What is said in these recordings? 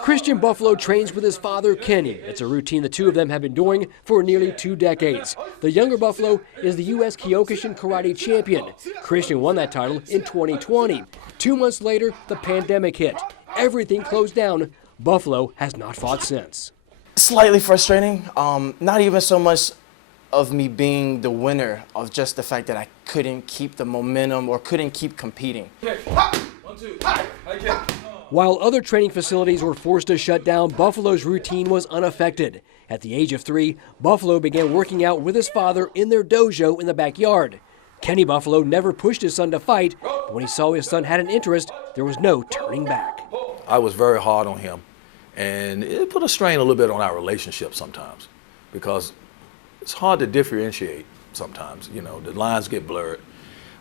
Christian Buffaloe trains with his father, Kenny. It's a routine the two of them have been doing for nearly 2 decades. The younger Buffaloe is the U.S. Kyokushin Karate champion. Christian won that title in 2020. 2 months later, the pandemic hit. Everything closed down. Buffaloe has not fought since. Slightly frustrating. Not even so much of me being the winner, of just the fact that I couldn't keep the momentum or couldn't keep competing. While other training facilities were forced to shut down, Buffaloe's routine was unaffected. At the age of 3, Buffaloe began working out with his father in their dojo in the backyard. Kenny Buffaloe never pushed his son to fight, but when he saw his son had an interest, there was no turning back. I was very hard on him, and it put a strain a little bit on our relationship sometimes, because it's hard to differentiate sometimes. You know, the lines get blurred.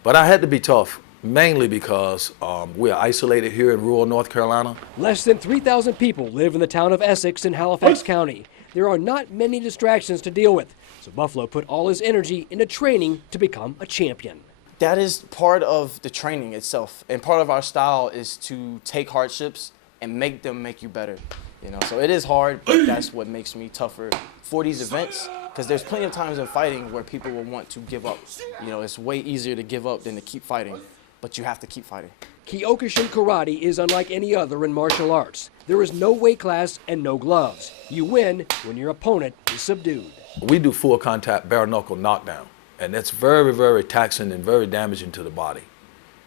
But I had to be tough, mainly because we are isolated here in rural North Carolina. Less than 3,000 people live in the town of Essex in Halifax County. There are not many distractions to deal with, so Buffaloe put all his energy into training to become a champion. That is part of the training itself, and part of our style is to take hardships and make them make you better. You know, so it is hard, but that's what makes me tougher for these events, because there's plenty of times in fighting where people will want to give up. You know, it's way easier to give up than to keep fighting, but you have to keep fighting. Kyokushin Karate is unlike any other in martial arts. There is no weight class and no gloves. You win when your opponent is subdued. We do full contact bareknuckle knockdown, and that's very, very taxing and very damaging to the body.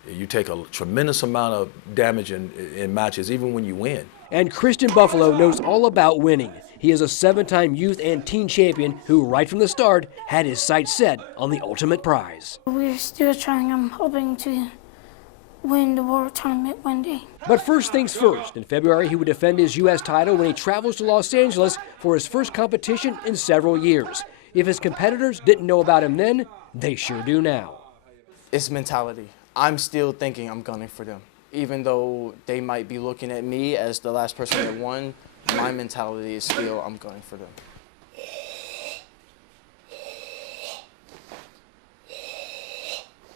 You take a tremendous amount of damage in matches, even when you win. And Christian Buffaloe knows all about winning. He is a 7-time youth and teen champion who, right from the start, had his sights set on the ultimate prize. We're still trying. I'm hoping to win the world tournament one day. But first things first, in February he would defend his U.S. title when he travels to Los Angeles for his first competition in several years. If his competitors didn't know about him then, they sure do now. It's mentality. I'm still thinking I'm gunning for them. Even though they might be looking at me as the last person that won, my mentality is still I'm gunning for them.